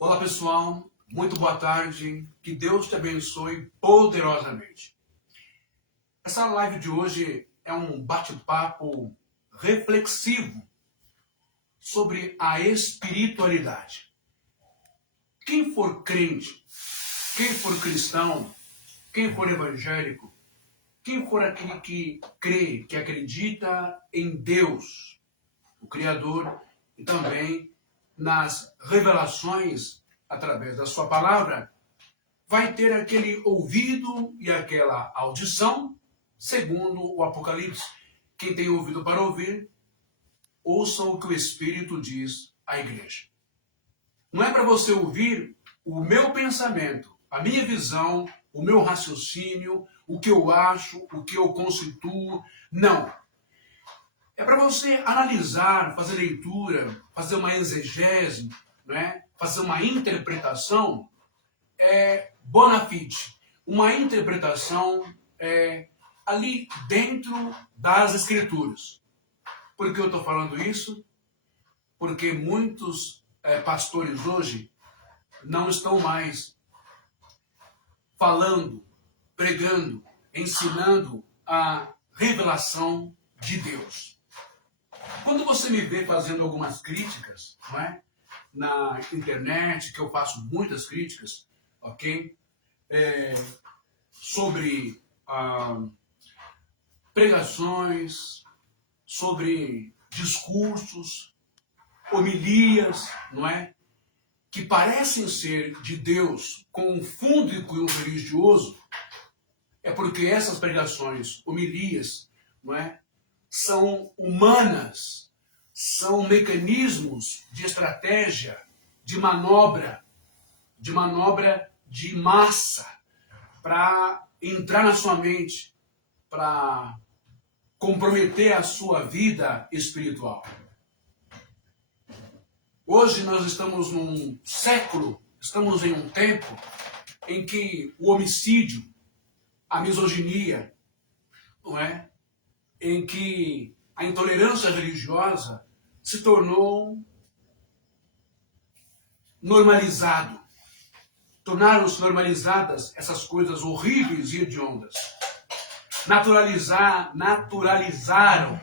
Olá pessoal, muito boa tarde, que Deus te abençoe poderosamente. Essa live de hoje é um bate-papo reflexivo sobre a espiritualidade. Quem for crente, quem for cristão, quem for evangélico, quem for aquele que crê, que acredita em Deus, o Criador, e também nas revelações através da sua palavra, vai ter aquele ouvido e aquela audição, segundo o Apocalipse. Quem tem ouvido para ouvir, ouçam o que o Espírito diz à igreja. Não é para você ouvir o meu pensamento, a minha visão, o meu raciocínio, o que eu acho, o que eu constituo. Não. É para você analisar, fazer leitura, fazer uma exegese, né? Fazer uma interpretação bona fide. Uma interpretação ali dentro das Escrituras. Por que eu estou falando isso? Porque muitos pastores hoje não estão mais falando, pregando, ensinando a revelação de Deus. Quando você me vê fazendo algumas críticas, não é? Na internet, que eu faço muitas críticas, ok? Sobre pregações, sobre discursos, homilias, não é? Que parecem ser de Deus com um fundo e cunho religioso, é porque essas pregações, homilias, não é? São humanas, são mecanismos de estratégia, de manobra de massa, para entrar na sua mente, para comprometer a sua vida espiritual. Hoje nós estamos num século, estamos em um tempo em que o homicídio, a misoginia, não é? Em que a intolerância religiosa se tornou normalizado. Tornaram-se normalizadas essas coisas horríveis e hediondas. Naturalizaram,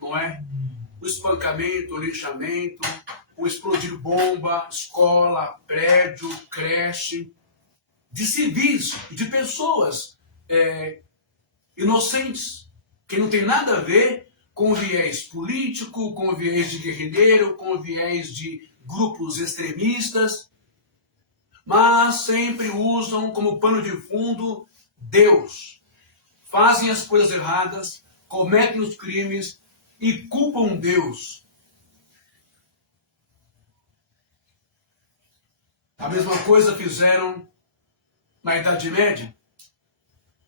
não é? O espancamento, o linchamento, o explodir bomba, escola, prédio, creche, de civis, de pessoas inocentes, que não tem nada a ver com viés político, com viés de guerrilheiro, com viés de grupos extremistas, mas sempre usam como pano de fundo Deus. Fazem as coisas erradas, cometem os crimes e culpam Deus. A mesma coisa fizeram na Idade Média.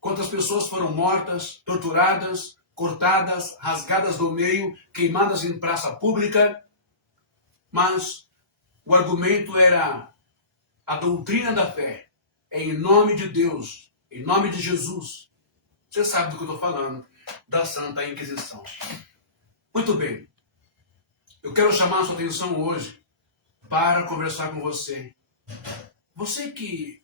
Quantas pessoas foram mortas, torturadas, cortadas, rasgadas do meio, queimadas em praça pública, mas o argumento era a doutrina da fé, é em nome de Deus, em nome de Jesus. Você sabe do que eu estou falando, da Santa Inquisição. Muito bem, eu quero chamar a sua atenção hoje para conversar com você. Você que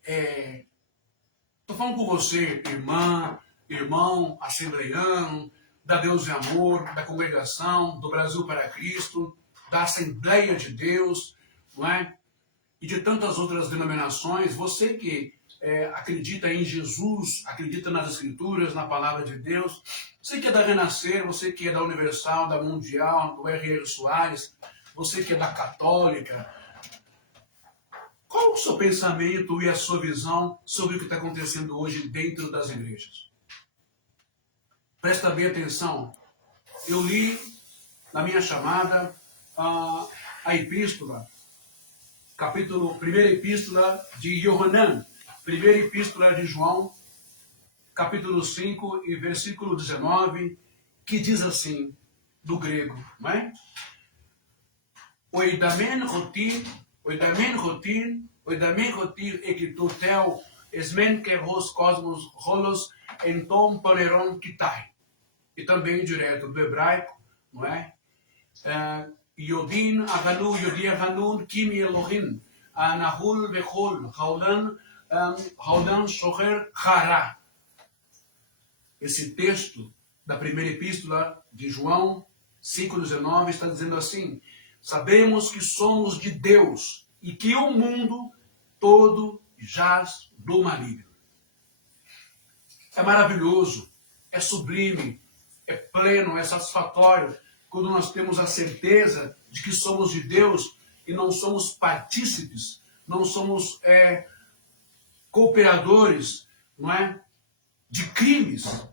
estou falando com você, irmã, irmão, assembleiano, da Deus e Amor, da congregação, do Brasil para Cristo, da Assembleia de Deus, não é? E de tantas outras denominações. Você que acredita em Jesus, acredita nas Escrituras, na Palavra de Deus, você que é da Renascer, você que é da Universal, da Mundial, do R.R. Soares, você que é da Católica, qual o seu pensamento e a sua visão sobre o que está acontecendo hoje dentro das igrejas? Presta bem atenção. Eu li na minha chamada a epístola, primeira epístola de Yohanan, primeira epístola de João, capítulo 5 e versículo 19, que diz assim, do grego, não é? Oidamen rotir ekitoteu esmen que vos cosmos rolos entom poneron kitai. E também direto do hebraico, não é? Yodin avanu, Yodi avanu, Kimi Elohim. Nahul Vechol, Haudan Shoher Hará. Esse texto da primeira epístola de João 5,19 está dizendo assim: sabemos que somos de Deus e que o mundo todo jaz do maligno. É maravilhoso, é sublime, é pleno, é satisfatório quando nós temos a certeza de que somos de Deus e não somos partícipes, não somos cooperadores, não é? De crimes,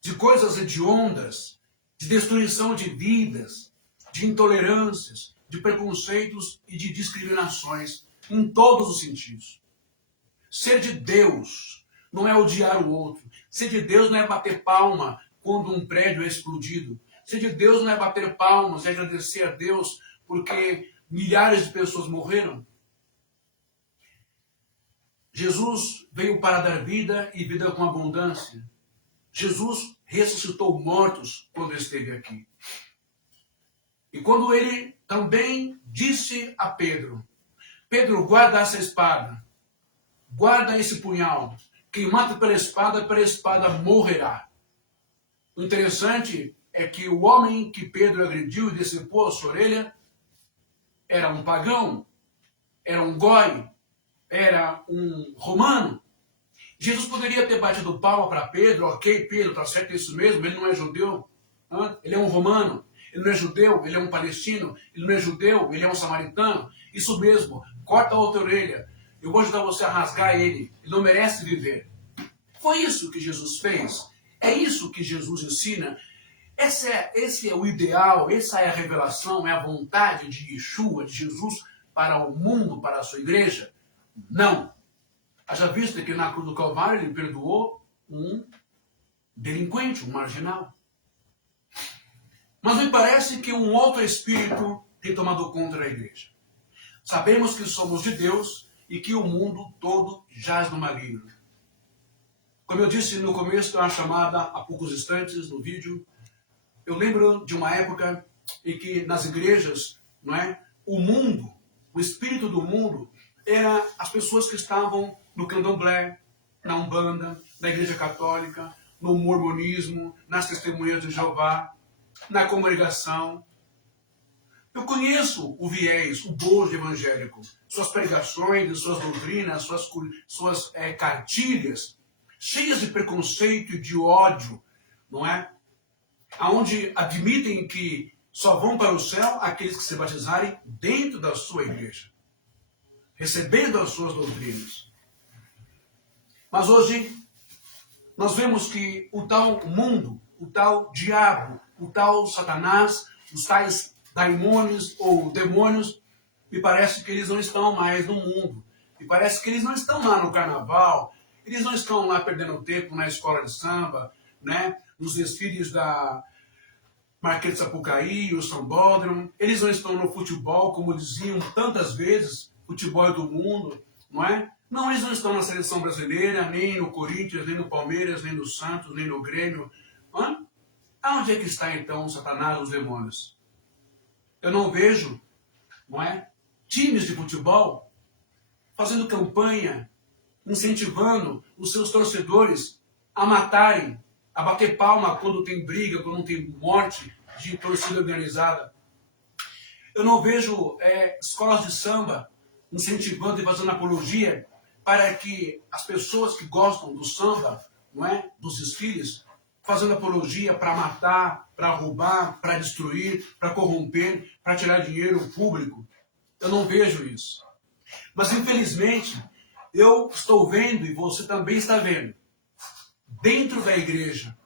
de coisas hediondas, de destruição de vidas, de intolerâncias, de preconceitos e de discriminações em todos os sentidos. Ser de Deus não é odiar o outro. Ser de Deus não é bater palma quando um prédio é explodido. Ser de Deus não é bater palmas e agradecer a Deus porque milhares de pessoas morreram. Jesus veio para dar vida e vida com abundância. Jesus ressuscitou mortos quando esteve aqui. E quando ele também disse a Pedro: Pedro, guarda essa espada, guarda esse punhal. Quem mata pela espada morrerá. O interessante é que o homem que Pedro agrediu e decepou a sua orelha era um pagão, era um goi, era um romano. Jesus poderia ter batido palma para Pedro: ok, Pedro, tá certo, é isso mesmo, ele não é judeu, ele é um romano, ele não é judeu, ele é um palestino, ele não é judeu, ele é um samaritano, isso mesmo, corta a outra orelha, eu vou ajudar você a rasgar ele não merece viver. Foi isso que Jesus fez, é isso que Jesus ensina. Esse é o ideal, essa é a revelação, é a vontade de Yeshua, de Jesus, para o mundo, para a sua igreja? Não. Haja vista que na cruz do Calvário ele perdoou um delinquente, um marginal. Mas me parece que um outro espírito tem tomado conta da igreja. Sabemos que somos de Deus e que o mundo todo jaz no maligno. Como eu disse no começo da chamada, há poucos instantes, no vídeo, eu lembro de uma época em que nas igrejas, não é, o mundo, o espírito do mundo, era as pessoas que estavam no candomblé, na Umbanda, na Igreja Católica, no mormonismo, nas testemunhas de Jeová, na congregação. Eu conheço o viés, o bojo evangélico, suas pregações, suas doutrinas, suas cartilhas, cheias de preconceito e de ódio, não é? Onde admitem que só vão para o céu aqueles que se batizarem dentro da sua igreja, recebendo as suas doutrinas. Mas hoje nós vemos que o tal mundo, o tal diabo, o tal Satanás, os tais daimônios ou demônios, me parece que eles não estão mais no mundo. Me parece que eles não estão lá no carnaval, eles não estão lá perdendo tempo na escola de samba, né? Nos desfiles da Marquês de Sapucaí, o Sambódromo. Eles não estão no futebol, como diziam tantas vezes, futebol é do mundo, não é? Não, eles não estão na seleção brasileira, nem no Corinthians, nem no Palmeiras, nem no Santos, nem no Grêmio. Aonde é que está então o Satanás, os demônios? Eu não vejo, não é, times de futebol fazendo campanha, incentivando os seus torcedores a matarem, a bater palma quando tem briga, quando tem morte de torcida organizada. Eu não vejo escolas de samba incentivando e fazendo apologia para que as pessoas que gostam do samba, não é, dos desfiles, fazendo apologia para matar, para roubar, para destruir, para corromper, para tirar dinheiro público. Eu não vejo isso. Mas infelizmente, eu estou vendo, e você também está vendo, dentro da igreja,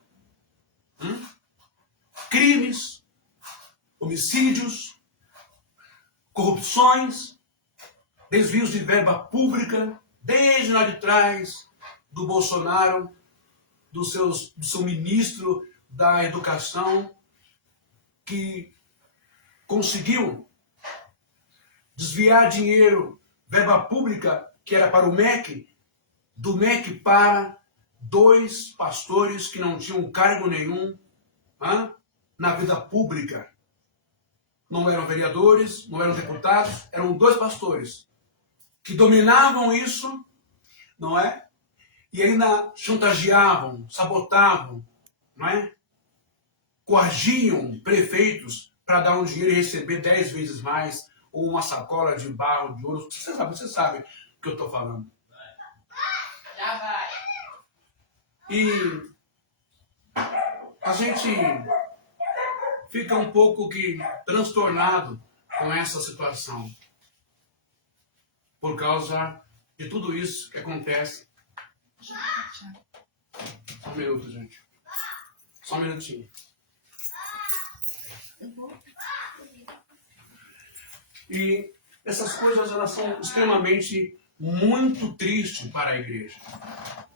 crimes, homicídios, corrupções, desvios de verba pública, desde lá de trás, do Bolsonaro, do seu ministro da Educação, que conseguiu desviar dinheiro, verba pública, que era para o MEC, do MEC para 2 pastores que não tinham cargo nenhum na vida pública. Não eram vereadores, não eram deputados, eram 2 pastores. que dominavam isso, não é? E ainda chantageavam, sabotavam, não é? Coagiam prefeitos para dar um dinheiro e receber 10 vezes mais, ou uma sacola de barro, de ouro. Você sabe o que eu estou falando. Já vai. E a gente fica um pouco que transtornado com essa situação. Por causa de tudo isso que acontece. Só um minuto, gente. Só um minutinho. E essas coisas, elas são extremamente muito tristes para a igreja.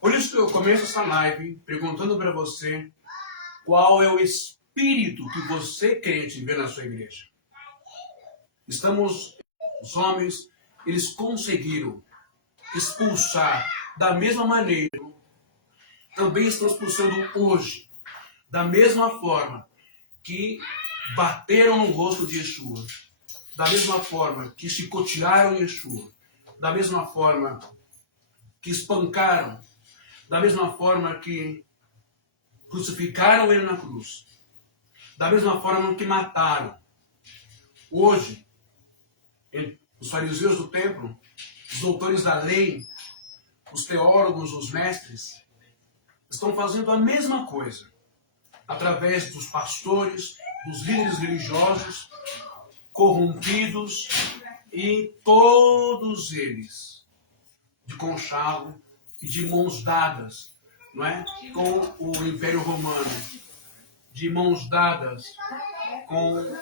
Por isso que eu começo essa live perguntando para você qual é o espírito que você, crente, vê na sua igreja. Os homens, eles conseguiram expulsar da mesma maneira, também estão expulsando hoje, da mesma forma que bateram no rosto de Yeshua, da mesma forma que chicotearam Yeshua, da mesma forma que espancaram, da mesma forma que crucificaram ele na cruz, da mesma forma que mataram. Hoje, os fariseus do templo, os doutores da lei, os teólogos, os mestres, estão fazendo a mesma coisa, através dos pastores, dos líderes religiosos, corrompidos, e todos eles de conchavo e de mãos dadas, não é? Com o Império Romano, de mãos dadas com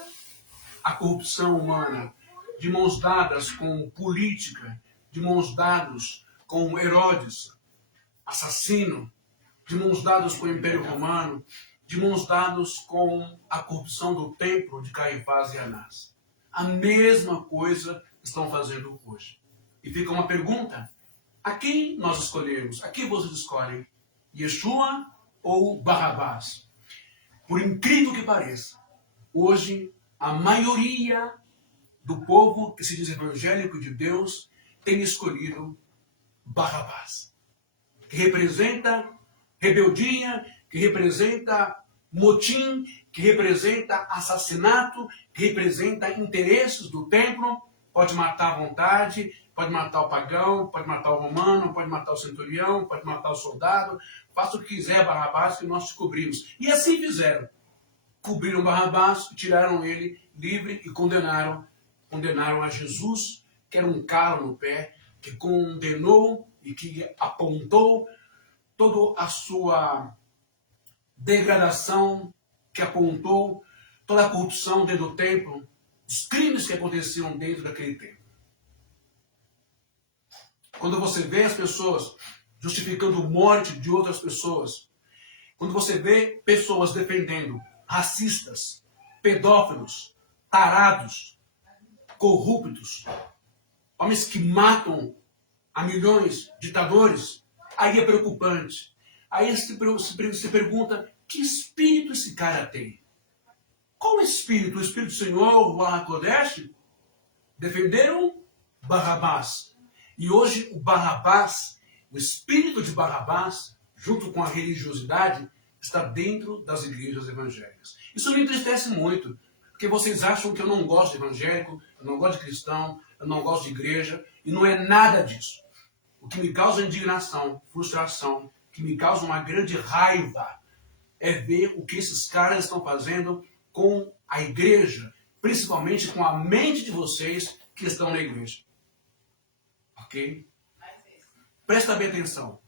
a corrupção humana, de mãos dadas com política, de mãos dadas com Herodes, assassino, de mãos dadas com o Império Romano, de mãos dadas com a corrupção do templo de Caifás e Anás. A mesma coisa estão fazendo hoje. E fica uma pergunta: a quem nós escolhemos? A quem vocês escolhem? Yeshua ou Barrabás? Por incrível que pareça, hoje a maioria do povo que se diz evangélico de Deus tem escolhido Barrabás, que representa rebeldia, que representa motim, que representa assassinato, que representa interesses do templo. Pode matar à vontade, pode matar o pagão, pode matar o romano, pode matar o centurião, pode matar o soldado. Faça o que quiser, Barrabás, que nós te cobrimos. E assim fizeram. Cobriram Barrabás, tiraram ele livre e condenaram a Jesus, que era um calo no pé, que condenou e que apontou toda a sua degradação, que apontou toda a corrupção dentro do templo, os crimes que aconteciam dentro daquele templo. Quando você vê as pessoas justificando a morte de outras pessoas, quando você vê pessoas defendendo racistas, pedófilos, tarados, corruptos, homens que matam a milhões, ditadores, aí é preocupante. Aí se pergunta, que espírito esse cara tem? Qual espírito? O Espírito do Senhor, o Arrakodesh? Defenderam Barrabás. E hoje o Barrabás, o espírito de Barrabás, junto com a religiosidade, está dentro das igrejas evangélicas. Isso me entristece muito, porque vocês acham que eu não gosto de evangélico, eu não gosto de cristão, eu não gosto de igreja, e não é nada disso. O que me causa indignação, frustração, que me causa uma grande raiva, é ver o que esses caras estão fazendo com a igreja, principalmente com a mente de vocês que estão na igreja. Ok? Presta bem atenção.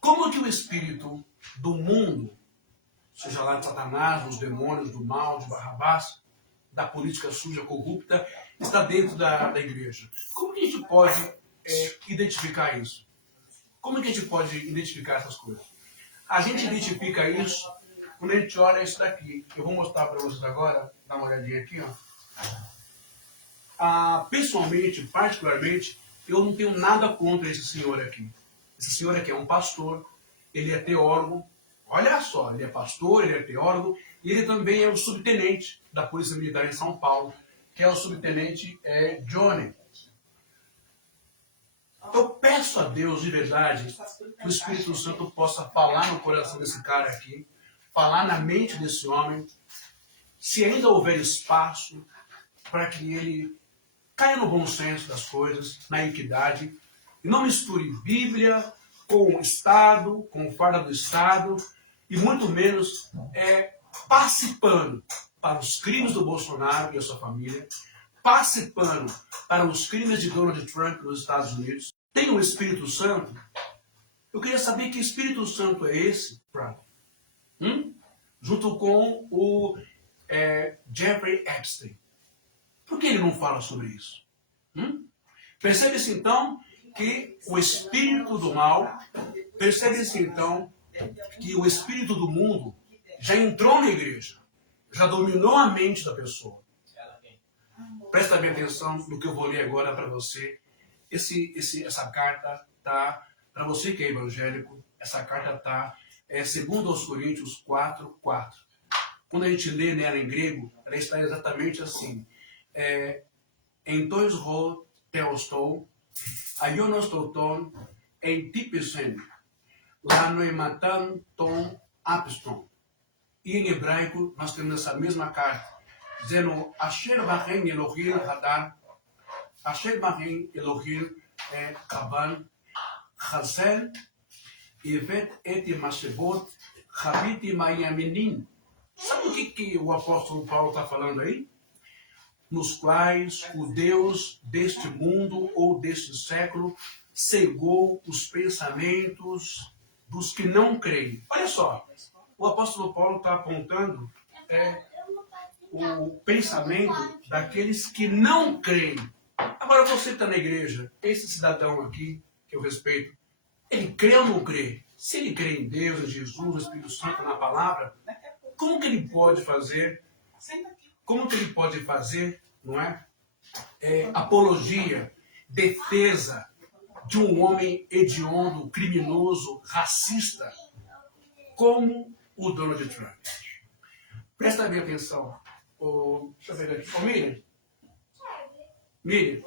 Como que o espírito do mundo, seja lá de Satanás, dos demônios, do mal, de Barrabás, da política suja, corrupta, está dentro da igreja? Como que a gente pode identificar isso? Como que a gente pode identificar essas coisas? A gente identifica isso quando a gente olha isso daqui. Eu vou mostrar para vocês agora, dá uma olhadinha aqui, ó. Pessoalmente, particularmente, eu não tenho nada contra esse senhor aqui. Esse senhor aqui é um pastor, ele é teólogo. Olha só, ele é pastor, ele é teólogo, e ele também é o subtenente da Polícia Militar em São Paulo, que é o subtenente Johnny. a Deus de verdade que o Espírito Santo possa falar no coração desse cara aqui, falar na mente desse homem, se ainda houver espaço para que ele caia no bom senso das coisas, na equidade, e não misture Bíblia com o Estado, com o fardo do Estado, e muito menos passe pano para os crimes do Bolsonaro e a sua família, passe pano para os crimes de Donald Trump nos Estados Unidos. Tem o Espírito Santo? Eu queria saber que Espírito Santo é esse, junto com o Jeffrey Epstein. Por que ele não fala sobre isso? Percebe-se então que o espírito do mal, percebe-se então que o espírito do mundo já entrou na igreja, já dominou a mente da pessoa. Presta bem atenção no que eu vou ler agora para você. Essa carta tá, para você que é evangélico, essa carta está 2 Coríntios 4:4. Quando a gente lê nela em grego, ela está exatamente assim. Em tois ho teostou, aionostoton, em tipisen, lanoematan ton apiston. E em hebraico nós temos essa mesma carta, dizendo Asher Bahem Elohim Hadar, Asher Bahem Elohim Kaban, Hazel, Evet et Mashebot, Habiti Mayaminin. Sabe o que o apóstolo Paulo está falando aí? Nos quais o Deus deste mundo ou deste século cegou os pensamentos dos que não creem. Olha só, o apóstolo Paulo está apontando o pensamento daqueles que não creem. Agora você que está na igreja, esse cidadão aqui, que eu respeito, ele crê ou não crê? Se ele crê em Deus, em Jesus, no Espírito Santo, na palavra, como que ele pode fazer? Como que ele pode fazer, não é? Apologia, defesa de um homem hediondo, criminoso, racista, como o Donald Trump. Presta bem atenção. Deixa eu ver aqui. Miriam,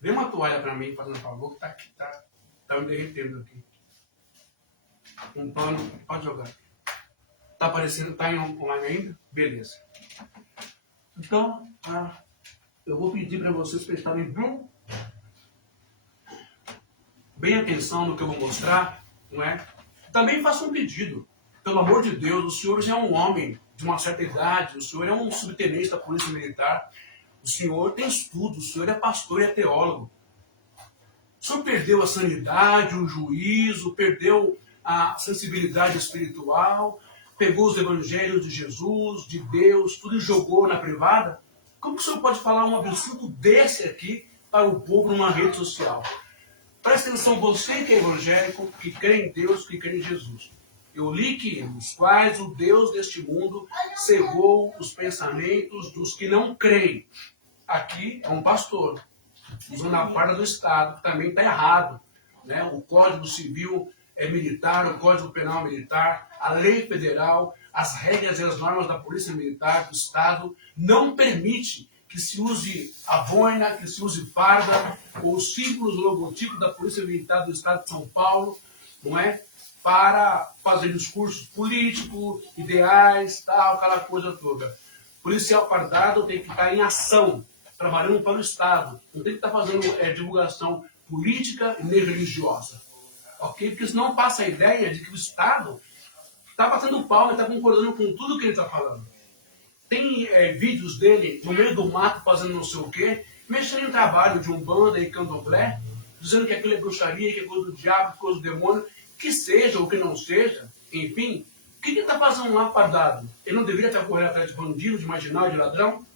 dê uma toalha para mim, fazendo um favor, que tá me derretendo aqui. Um pano, pode jogar. Tá aparecendo, tá em online ainda? Beleza. Então, eu vou pedir para vocês prestarem bem atenção no que eu vou mostrar, não é? Também faço um pedido. Pelo amor de Deus, o senhor já é um homem de uma certa idade, o senhor é um subtenente da Polícia Militar, o senhor tem estudo, o senhor é pastor e é teólogo. O senhor perdeu a sanidade, o juízo, perdeu a sensibilidade espiritual, pegou os evangelhos de Jesus, de Deus, tudo e jogou na privada? Como que o senhor pode falar um absurdo desse aqui para o povo numa rede social? Presta atenção, você que é evangélico, que crê em Deus, que crê em Jesus. Eu li que nos quais o Deus deste mundo cegou os pensamentos dos que não creem. Aqui é um pastor, usando a farda do Estado, que também está errado. Né? O Código Civil militar, o Código Penal militar, a lei federal, as regras e as normas da Polícia Militar do Estado não permite que se use a boina, que se use farda, ou os símbolos, o logotipo da Polícia Militar do Estado de São Paulo, não é? Para fazer discursos políticos, ideais, tal, aquela coisa toda. Policial fardado tem que estar em ação, trabalhando para o Estado. Não tem que estar fazendo divulgação política nem religiosa. Ok? Porque senão passa a ideia de que o Estado está batendo pau e está concordando com tudo que ele está falando. Tem vídeos dele no meio do mato fazendo não sei o quê, mexendo em trabalho de umbanda e candomblé, dizendo que aquilo é bruxaria, que é coisa do diabo, que é coisa do demônio, que seja ou que não seja, enfim. O que ele está fazendo lá fardado? Ele não deveria estar correndo atrás de bandido, de marginal, de ladrão?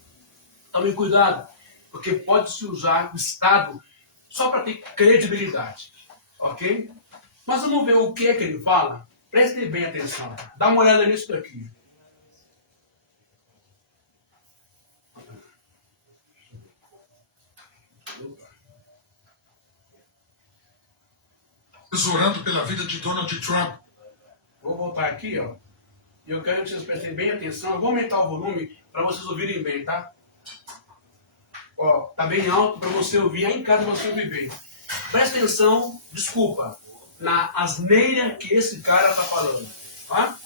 Tome cuidado, porque pode-se usar o Estado só para ter credibilidade. Ok? Mas vamos ver o que é que ele fala? Prestem bem atenção. Dá uma olhada nisso daqui. Orando pela vida de Donald Trump. Vou voltar aqui, ó. E eu quero que vocês prestem bem atenção. Eu vou aumentar o volume para vocês ouvirem bem, tá? Ó, tá bem alto para você ouvir. Aí em casa você ouvir bem. Presta atenção, desculpa, na asneira que esse cara está falando. Tá?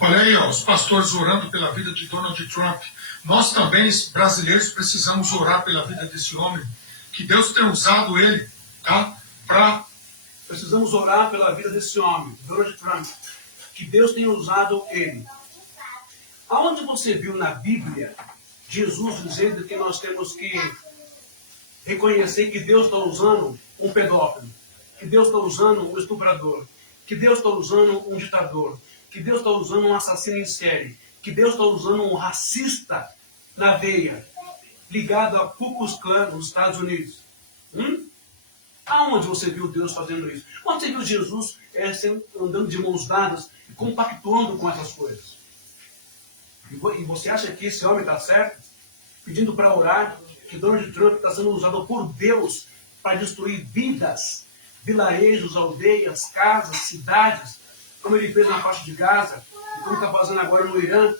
Olha aí, ó, os pastores orando pela vida de Donald Trump. Nós também, brasileiros, precisamos orar pela vida desse homem. Que Deus tenha usado ele, tá? Precisamos orar pela vida desse homem, Donald Trump. Que Deus tenha usado ele. Aonde você viu na Bíblia Jesus dizendo que nós temos que reconhecer que Deus está usando um pedófilo, que Deus está usando um estuprador, que Deus está usando um ditador, que Deus está usando um assassino em série, que Deus está usando um racista na veia, ligado a Ku Klux Klan nos Estados Unidos? Aonde você viu Deus fazendo isso? Onde você viu Jesus andando de mãos dadas e compactuando com essas coisas? E você acha que esse homem está certo? Pedindo para orar que Donald Trump está sendo usado por Deus para destruir vidas, vilarejos, aldeias, casas, cidades, como ele fez na faixa de Gaza, e como está fazendo agora no Irã,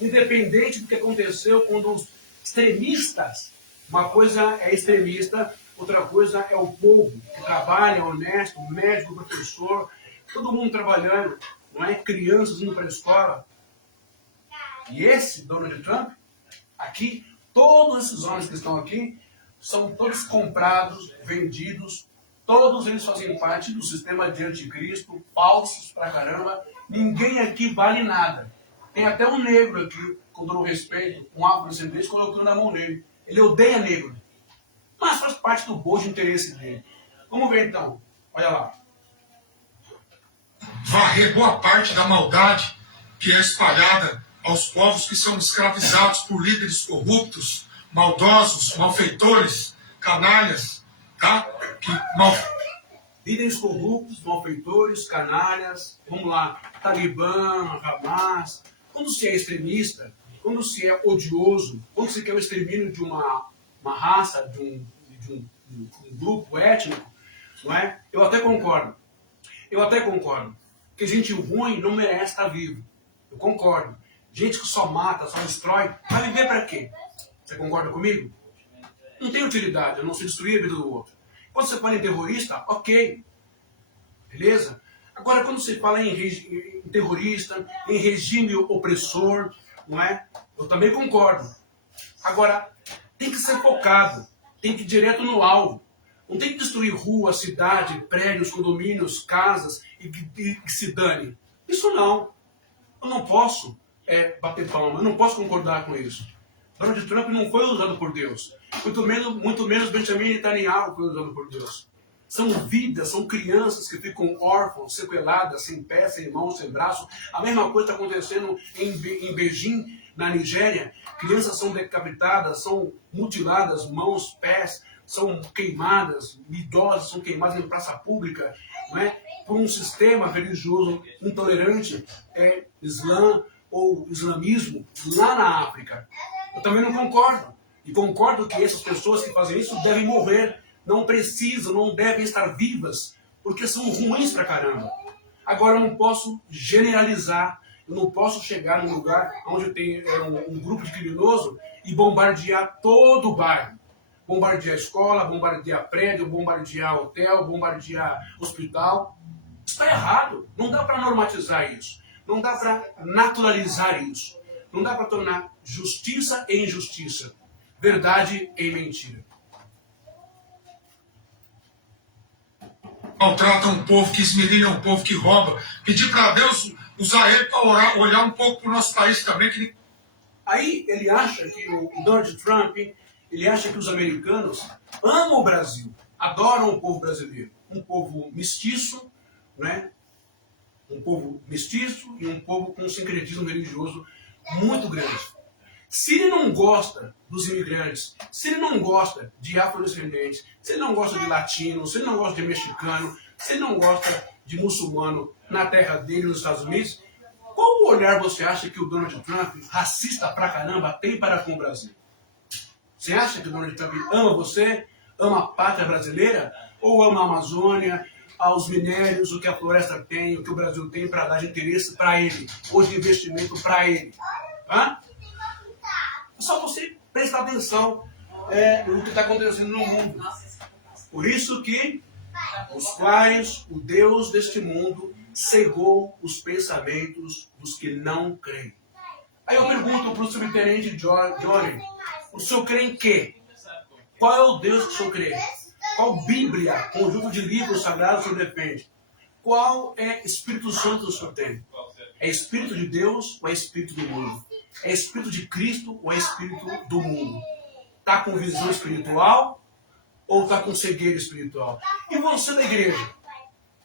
independente do que aconteceu com os extremistas. Uma coisa é extremista, outra coisa é o povo que trabalha, honesto, médico, professor, todo mundo trabalhando, não é? Crianças indo para a escola. E esse Donald Trump, aqui, todos esses homens que estão aqui, são todos comprados, vendidos, todos eles fazem parte do sistema de anticristo, falsos pra caramba. Ninguém aqui vale nada. Tem até um negro aqui, com todo respeito, um afrodescendente, colocando a mão nele. Ele odeia negro, mas faz parte do bom de interesse dele. Vamos ver então, olha lá. Varrer boa parte da maldade que é espalhada aos povos que são escravizados por líderes corruptos, maldosos, malfeitores, canalhas, tá? Líderes corruptos, malfeitores, canalhas, vamos lá, Talibã, Hamas. Quando se é extremista, quando se é odioso, quando se quer o extermínio de uma raça, de um grupo étnico, não é? Eu até concordo. Que gente ruim não merece estar vivo. Eu concordo. Gente que só mata, só destrói, vai viver para quê? Você concorda comigo? Não tem utilidade, a não se destruir a vida do outro. Quando você fala em terrorista, ok. Beleza? Agora, quando você fala em terrorista, em regime opressor, não é? Eu também concordo. Agora, tem que ser focado, tem que ir direto no alvo. Não tem que destruir rua, cidade, prédios, condomínios, casas e que se dane. Isso não. Eu não posso bater palma, eu não posso concordar com isso. Donald Trump não foi usado por Deus. Muito menos Benjamin Netanyahu foi usado por Deus. São vidas, são crianças que ficam órfãos, sequeladas, sem pé, sem mão, sem braço. A mesma coisa está acontecendo em Beijing, na Nigéria. Crianças são decapitadas, são mutiladas, mãos, pés, são queimadas, idosas são queimadas em praça pública, não é? Por um sistema religioso intolerante, Islã ou islamismo, lá na África. Eu também não concordo. E concordo que essas pessoas que fazem isso devem morrer. Não precisam, não devem estar vivas, porque são ruins pra caramba. Agora eu não posso generalizar, eu não posso chegar num lugar onde tem um grupo de criminoso e bombardear todo o bairro. Bombardear escola, bombardear prédio, bombardear hotel, bombardear hospital. Isso está errado. Não dá para normatizar isso. Não dá para naturalizar isso. Não dá para tornar justiça em injustiça, verdade em mentira. Maltrata um povo, que esmirilha um povo, que rouba. Pedir para Deus usar ele para olhar um pouco para o nosso país também. Aí ele acha que o Donald Trump, ele acha que os americanos amam o Brasil, adoram o povo brasileiro. Um povo mestiço, né? Um povo mestiço e um povo com um sincretismo religioso muito grande. Se ele não gosta dos imigrantes, se ele não gosta de afrodescendentes, se ele não gosta de latino, se ele não gosta de mexicano, se ele não gosta de muçulmano na terra dele, nos Estados Unidos, qual olhar você acha que o Donald Trump, racista pra caramba, tem para com o Brasil? Você acha que o Donald Trump ama você, ama a pátria brasileira, ou ama a Amazônia, aos minérios, o que a floresta tem, o que o Brasil tem para dar de interesse para ele, ou de investimento para ele? Hã? É só você prestar atenção o que está acontecendo no mundo. Por isso que os quais o Deus deste mundo cegou os pensamentos dos que não creem. Aí eu pergunto para o subtenente Johnny, o senhor crê em quê? Qual é o Deus que o senhor crê? Qual Bíblia, conjunto de livros sagrados o senhor defende? Qual é Espírito Santo que o senhor tem? É Espírito de Deus ou é Espírito do mundo? É Espírito de Cristo ou é Espírito do mundo? Está com visão espiritual ou está com cegueira espiritual? E você da igreja?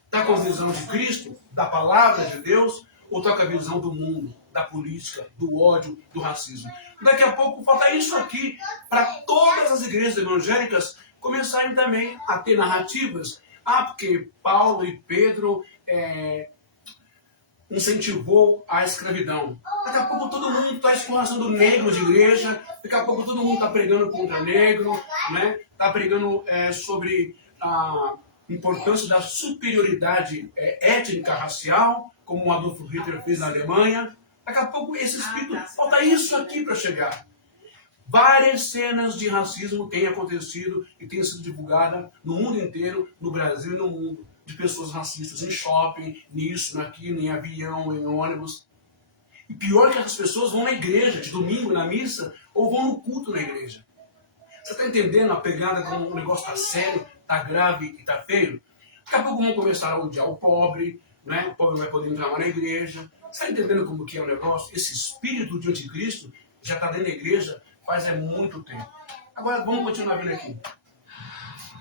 Está com a visão de Cristo, da palavra de Deus, ou está com a visão do mundo, da política, do ódio, do racismo? Daqui a pouco falta isso aqui para todas as igrejas evangélicas começarem também a ter narrativas. Porque Paulo e Pedro incentivou a escravidão. Daqui a pouco todo mundo está escorraçando negro de igreja, daqui a pouco todo mundo está pregando contra negro, né? Está pregando sobre a importância da superioridade étnica, racial, como o Adolf Hitler fez na Alemanha. Daqui a pouco esse espírito, falta isso aqui para chegar. Várias cenas de racismo têm acontecido e têm sido divulgadas no mundo inteiro, no Brasil e no mundo, de pessoas racistas em shopping, nisso, naquilo, em avião, em ônibus. E pior que essas pessoas vão na igreja, de domingo, na missa, ou vão no culto na igreja. Você está entendendo a pegada como o negócio está sério, está grave e está feio? Daqui a pouco vão começar a odiar o pobre, né? O pobre não vai poder entrar mais na igreja. Você está entendendo como que é o negócio? Esse espírito de anticristo já está dentro da igreja faz muito tempo. Agora vamos continuar vendo aqui.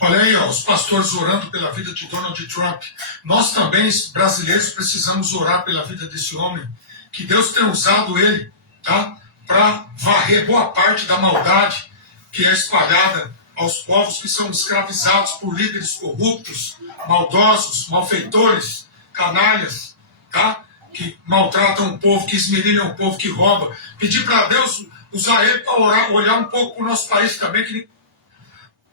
Olha aí, ó, os pastores orando pela vida de Donald Trump. Nós também, brasileiros, precisamos orar pela vida desse homem. Que Deus tenha usado ele, tá? Para varrer boa parte da maldade que é espalhada aos povos que são escravizados por líderes corruptos, maldosos, malfeitores, canalhas, tá? Que maltratam o povo, que esmerilham o povo, que roubam. Pedir para Deus usar ele para olhar um pouco para o nosso país também.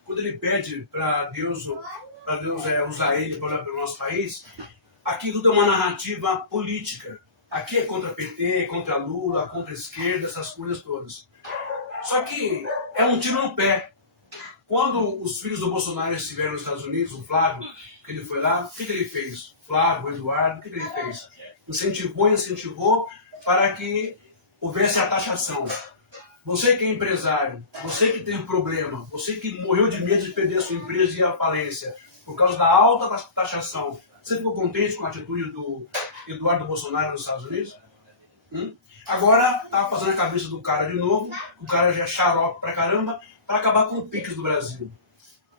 Quando ele pede para Deus usar ele para olhar para o nosso país, aqui tudo é uma narrativa política. Aqui é contra PT, contra Lula, contra a esquerda, essas coisas todas. Só que é um tiro no pé. Quando os filhos do Bolsonaro estiveram nos Estados Unidos, o Flávio, que ele foi lá, o que ele fez? Flávio, Eduardo, o que ele fez? Incentivou para que houvesse a taxação. Você que é empresário, você que tem um problema, você que morreu de medo de perder a sua empresa e ir à falência por causa da alta taxação, você ficou contente com a atitude do Eduardo Bolsonaro nos Estados Unidos? Agora está fazendo a cabeça do cara de novo, o cara já é xarope pra caramba, para acabar com o Pix do Brasil.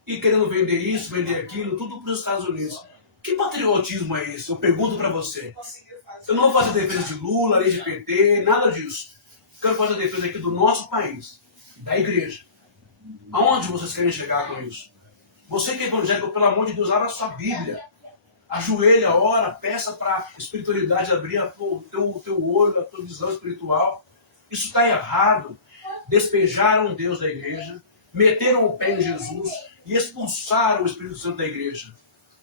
E querendo vender isso, vender aquilo, tudo para os Estados Unidos. Que patriotismo é esse? Eu pergunto para você. Eu não vou fazer defesa de Lula, nem de PT, nada disso. Quero fazer a defesa aqui do nosso país, da igreja. Aonde vocês querem chegar com isso? Você que é evangélico, pelo amor de Deus, abra a sua Bíblia. Ajoelha, ora, peça para a espiritualidade abrir o teu olho, a tua visão espiritual. Isso está errado. Despejaram Deus da igreja, meteram o pé em Jesus e expulsaram o Espírito Santo da igreja.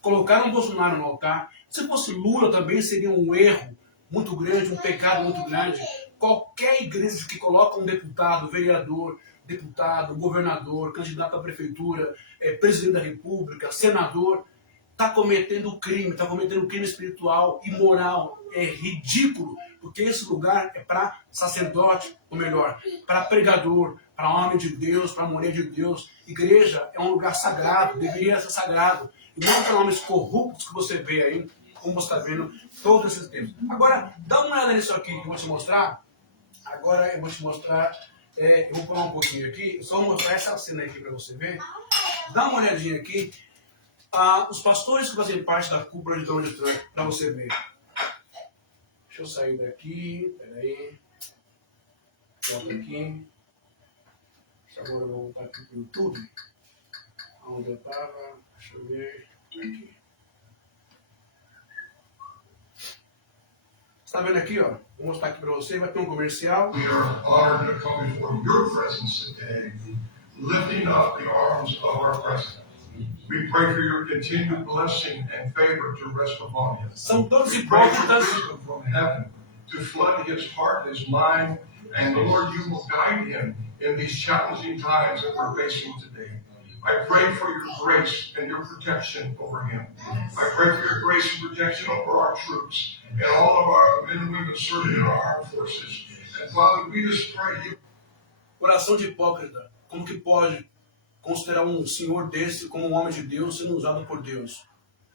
Colocaram Bolsonaro no altar. Se fosse Lula também seria um erro muito grande, um pecado muito grande. Qualquer igreja que coloca um deputado, vereador, deputado, governador, candidato à prefeitura, presidente da república, senador, está cometendo crime, está cometendo crime espiritual, imoral, é ridículo, porque esse lugar é para sacerdote, ou melhor, para pregador, para homem de Deus, para mulher de Deus. Igreja é um lugar sagrado, deveria ser sagrado, e não para homens corruptos que você vê aí, como você está vendo todos esses tempos. Agora, dá uma olhada nisso aqui que eu vou te mostrar. Agora eu vou te mostrar, eu vou pular um pouquinho aqui, só vou mostrar essa cena aqui para você ver. Dá uma olhadinha aqui. Os pastores que fazem parte da cúpula de Donald Trump, para você ver. Deixa eu sair daqui, peraí. Volta aqui. Agora eu vou voltar aqui para o YouTube. Onde eu estava, deixa eu ver. Aqui. Você está vendo aqui, ó? Vou mostrar aqui para você, vai ter um comercial. We are honored to come before your presence today, lifting up the arms of our president. We pray for your continued blessing and favor to rest upon him. São todos We pray for hipócritas. wisdom from heaven to flood his heart, his mind, and Lord, you will guide him in these challenging times that we're facing today. I pray for your grace and your protection over him. I pray for your grace and protection over our troops and all of our men and women serving in our armed forces. And Father, we just pray you. Coração de hipócrita. Como que pode considerar um senhor desse como um homem de Deus sendo usado por Deus?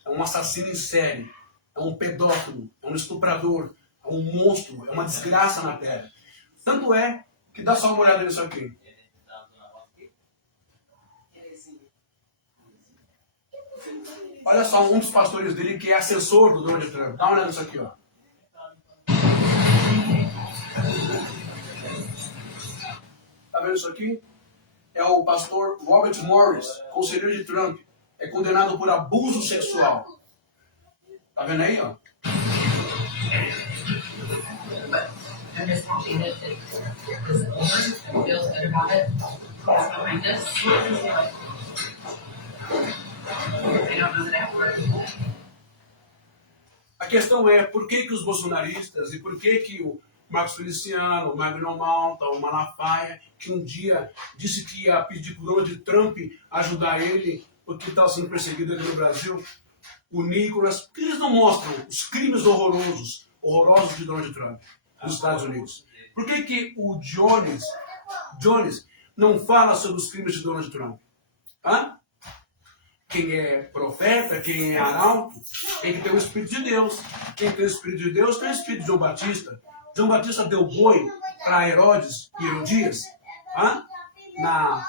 É um assassino em série, é um pedófilo, é um estuprador, é um monstro, é uma desgraça na terra. Tanto é que dá só uma olhada nisso aqui. Olha só, um dos pastores dele que é assessor do Donald Trump. Dá uma olhada nisso aqui, ó. Tá vendo isso aqui? É o pastor Robert Morris, conselheiro de Trump. É condenado por abuso sexual. Tá vendo aí, ó? I'm just happy that it is over and feels good about it. It's behind us. I don't know that word. A questão é por que os bolsonaristas e por que o Marcos Feliciano, o Magno Malta, o Malafaia, que um dia disse que ia pedir para o Donald Trump ajudar ele porque estava sendo perseguido aqui no Brasil, o Nicolas, por que eles não mostram os crimes horrorosos de Donald Trump nos Estados Unidos? Por que o Jones não fala sobre os crimes de Donald Trump? Hã? Quem é profeta, quem é arauto, tem que ter o Espírito de Deus. Quem tem o Espírito de Deus tem o Espírito de João Batista. João Batista deu boi para Herodes e Herodias, na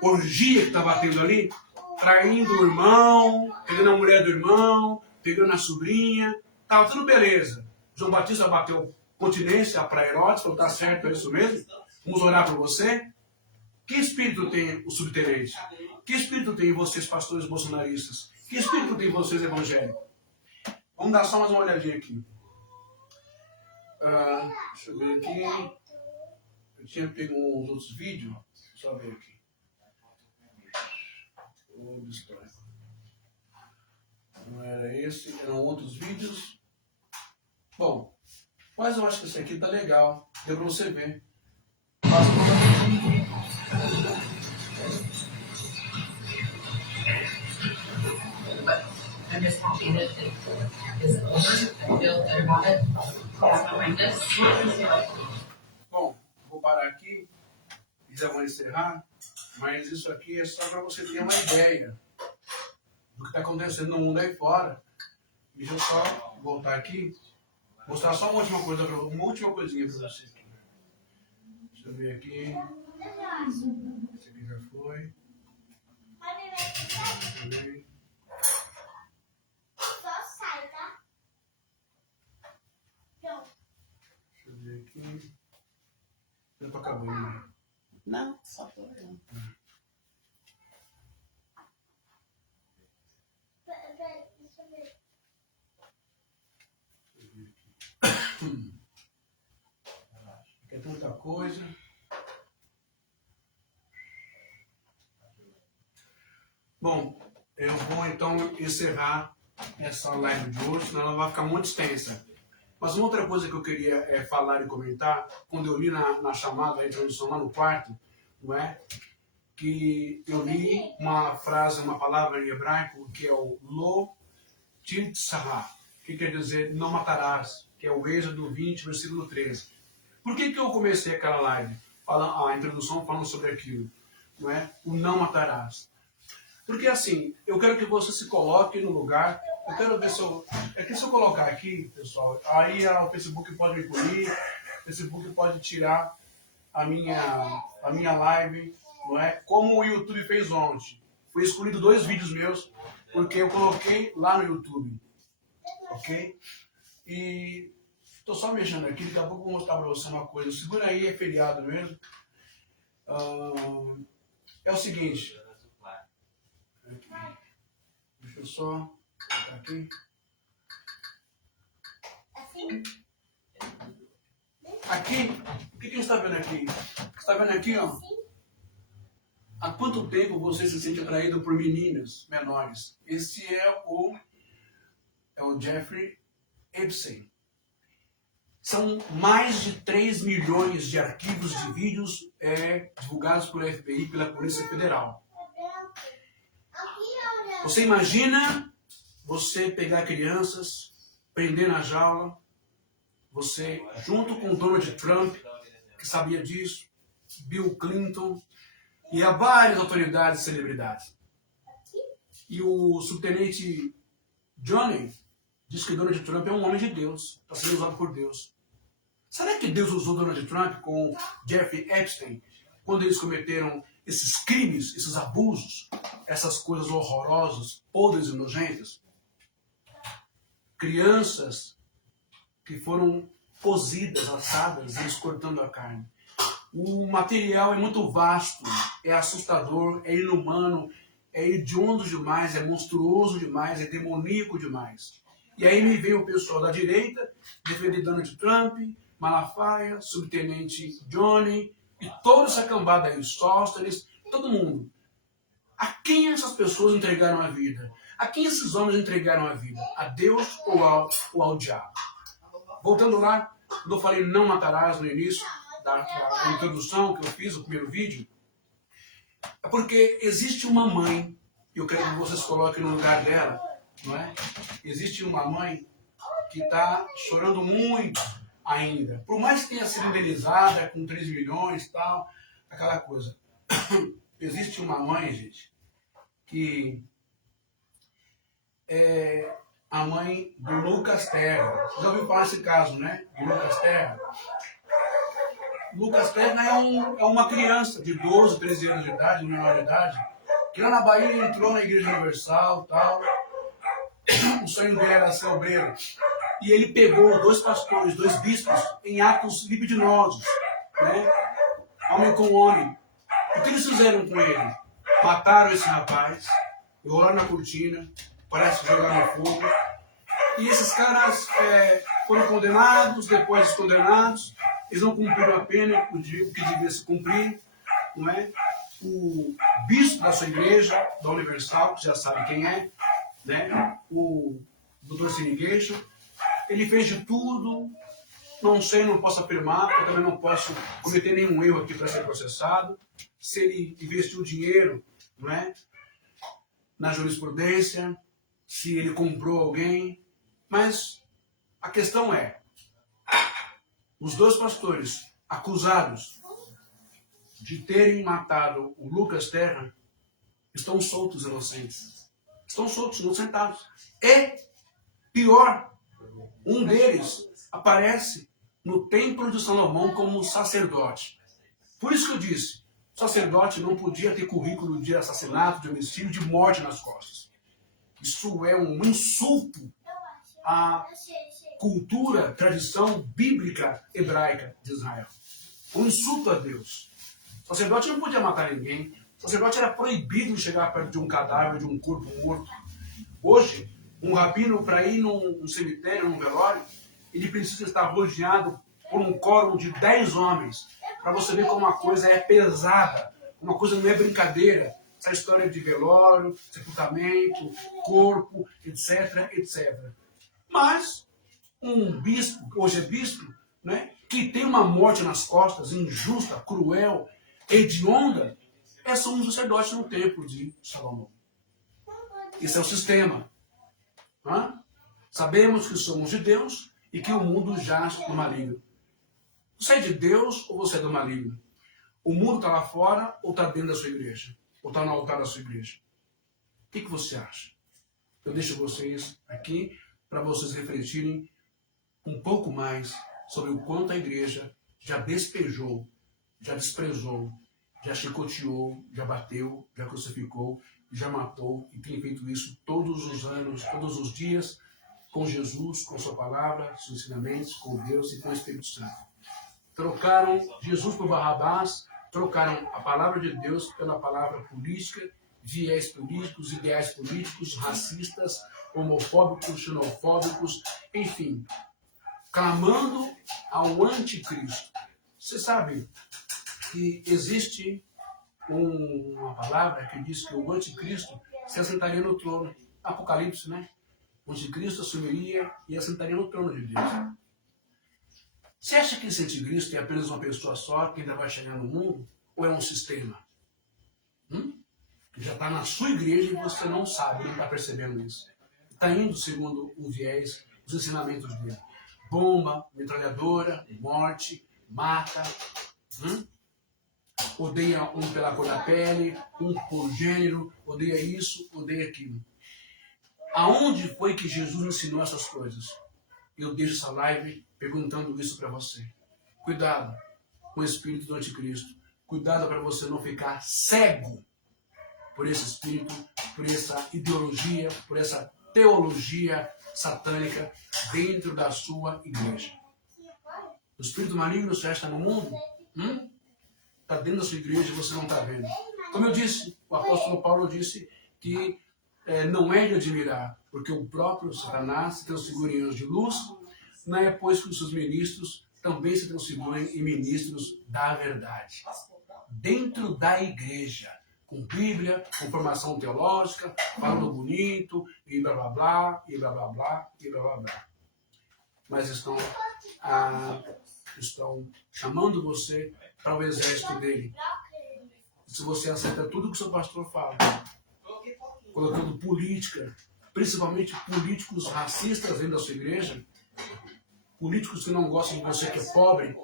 orgia que estava tendo ali, traindo o irmão, pegando a mulher do irmão, pegando a sobrinha, estava tudo beleza. João Batista bateu continência para Herodes, falou, tá certo, é isso mesmo? Vamos orar por você? Que espírito tem o subtenente? Que espírito tem em vocês, pastores bolsonaristas? Que espírito tem em vocês, evangélicos? Vamos dar só mais uma olhadinha aqui. Deixa eu ver aqui. Eu tinha pego uns outros vídeos. Deixa eu só ver aqui. Não era esse, eram outros vídeos. Bom, mas eu acho que esse aqui tá legal. Deu pra você ver. I'm just happy that it is over and feels good about it. It's behind us. Bom, vou parar aqui e já vou encerrar, mas isso aqui é só para você ter uma ideia do que está acontecendo no mundo aí fora. Deixa eu só voltar aqui, mostrar só uma última coisinha para você. Deixa eu ver aqui. Esse aqui já foi. Deixa eu ver aqui. Já tô acabando, né? Não, só tô olhando. Aqui é tanta coisa. Bom, eu vou então encerrar essa live de hoje, senão ela vai ficar muito extensa. Mas uma outra coisa que eu queria falar e comentar, quando eu li na chamada, a introdução lá no quarto, não é? Que eu li uma frase, uma palavra em hebraico, que é o Lo Tirtzah, que quer dizer não matarás, que é o Êxodo 20, versículo 13. Por que eu comecei aquela live, a introdução falando sobre aquilo, não é? O não matarás. Porque assim, eu quero que você se coloque no lugar. Eu quero ver se eu... É que se eu colocar aqui, pessoal, aí o Facebook pode me punir, o Facebook pode tirar a minha live, não é? Como o YouTube fez ontem. Foi excluído 2 vídeos meus, porque eu coloquei lá no YouTube. Ok? E estou só mexendo aqui, daqui a pouco eu vou mostrar para você uma coisa. Segura aí, é feriado mesmo. É o seguinte. Aqui. Deixa eu só botar aqui. Aqui, o que a gente está vendo aqui? Você está vendo aqui, ó? Há quanto tempo você se sente atraído por meninas menores? Esse é o Jeffrey Epstein. São mais de 3 milhões de arquivos de vídeos divulgados pelo FBI, pela Polícia Federal. Você imagina você pegar crianças, prender na jaula, você junto com Donald Trump, que sabia disso, Bill Clinton e há várias autoridades e celebridades. E o subtenente Johnny diz que Donald Trump é um homem de Deus, está sendo usado por Deus. Será que Deus usou Donald Trump com Jeffrey Epstein quando eles cometeram esses crimes, esses abusos, essas coisas horrorosas, podres e nojentas? Crianças que foram cozidas, assadas, eles cortando a carne. O material é muito vasto, é assustador, é inumano, é hediondo demais, é monstruoso demais, é demoníaco demais. E aí me vem o pessoal da direita defender Donald Trump, Malafaia, subtenente Johnny e toda essa cambada aí, Sóstenes, todo mundo. A quem essas pessoas entregaram a vida? A quem esses homens entregaram a vida? A Deus ou ao diabo? Voltando lá, quando eu falei não matarás no início da introdução que eu fiz, o primeiro vídeo, é porque existe uma mãe, e eu quero que vocês coloquem no lugar dela, não é? Existe uma mãe que está chorando muito ainda. Por mais que tenha sido indenizada com 3 milhões e tal, aquela coisa. Existe uma mãe, gente, que é a mãe do Lucas Terra. Já ouviu falar nesse caso, né? Do Lucas Terra. Lucas Terra é uma criança de 12, 13 anos de idade, menor de idade, que lá na Bahia entrou na Igreja Universal e tal. O sonho dele era ser obreiro. E ele pegou 2 pastores, 2 bispos, em atos libidinosos, né? Homem com homem. O que eles fizeram com ele? Mataram esse rapaz, enrolaram na cortina, parece jogar no fogo. E esses caras foram condenados, depois de condenados, eles não cumpriram a pena, o que devia se cumprir, não é? O bispo da sua igreja, da Universal, que já sabe quem é, né? O Dr. Sirigueixo, ele fez de tudo, não sei, não posso afirmar, eu também não posso cometer nenhum erro aqui para ser processado. Se ele investiu dinheiro, não é? Na jurisprudência, se ele comprou alguém, mas a questão é, os 2 pastores acusados de terem matado o Lucas Terra estão soltos, inocentes. Estão soltos, inocentados. E, pior, um deles aparece no Templo de Salomão como sacerdote. Por isso que eu disse, o sacerdote não podia ter currículo de assassinato, de homicídio, de morte nas costas. Isso é um insulto à cultura, tradição bíblica hebraica de Israel. Um insulto a Deus. O sacerdote não podia matar ninguém. O sacerdote era proibido de chegar perto de um cadáver, de um corpo morto. Hoje, um rabino, para ir num cemitério, num velório, ele precisa estar rodeado por um quórum de 10 homens, para você ver como uma coisa é pesada, uma coisa não é brincadeira. Essa história de velório, sepultamento, corpo, etc, etc. Mas um bispo, que hoje é bispo, né, que tem uma morte nas costas, injusta, cruel, hedionda, é só um sacerdote no templo de Salomão. Esse é o sistema. Sabemos que somos de Deus e que o mundo jaz no maligno. Você é de Deus ou você é do maligno? O mundo está lá fora ou está dentro da sua igreja? Ou está no altar da sua igreja? O que você acha? Eu deixo vocês aqui para vocês refletirem um pouco mais sobre o quanto a igreja já despejou, já desprezou, já chicoteou, já bateu, já crucificou, já matou e tem feito isso todos os anos, todos os dias, com Jesus, com sua palavra, seus ensinamentos, com Deus e com o Espírito Santo. Trocaram Jesus por Barrabás, trocaram a palavra de Deus pela palavra política, viés políticos, ideais políticos, racistas, homofóbicos, xenofóbicos, enfim, clamando ao anticristo. Você sabe que existe uma palavra que diz que o anticristo se assentaria no trono. Apocalipse, né? O anticristo assumiria e assentaria no trono de Deus. Você acha que esse anticristo é apenas uma pessoa só que ainda vai chegar no mundo? Ou é um sistema? Que já está na sua igreja e você não sabe, não está percebendo isso. Está indo segundo o viés, os ensinamentos dele. Bomba, metralhadora, morte, mata. Odeia um pela cor da pele, um por gênero, odeia isso, odeia aquilo. Aonde foi que Jesus ensinou essas coisas? Eu deixo essa live perguntando isso para você. Cuidado com o espírito do anticristo. Cuidado para você não ficar cego por esse espírito, por essa ideologia, por essa teologia satânica dentro da sua igreja. O espírito maligno já está no mundo, está dentro da sua igreja e você não está vendo. Como eu disse, o apóstolo Paulo disse que não é de admirar, porque o próprio Satanás se transfigura em anjo de luz, não é pois que os seus ministros também se transfigurem em ministros da verdade. Dentro da igreja, com Bíblia, com formação teológica, falando bonito, e blá blá blá, e blá blá blá, e blá blá blá. Mas estão chamando você para o exército dele. Se você aceita tudo que o seu pastor fala, colocando política, principalmente políticos racistas dentro da sua igreja, políticos que não gostam de você, que é pobre,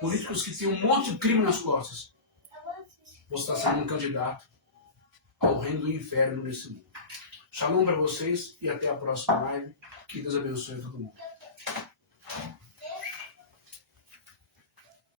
políticos que têm um monte de crime nas costas, você está sendo um candidato ao reino do inferno nesse mundo. Shalom para vocês e até a próxima live. Que Deus abençoe todo mundo.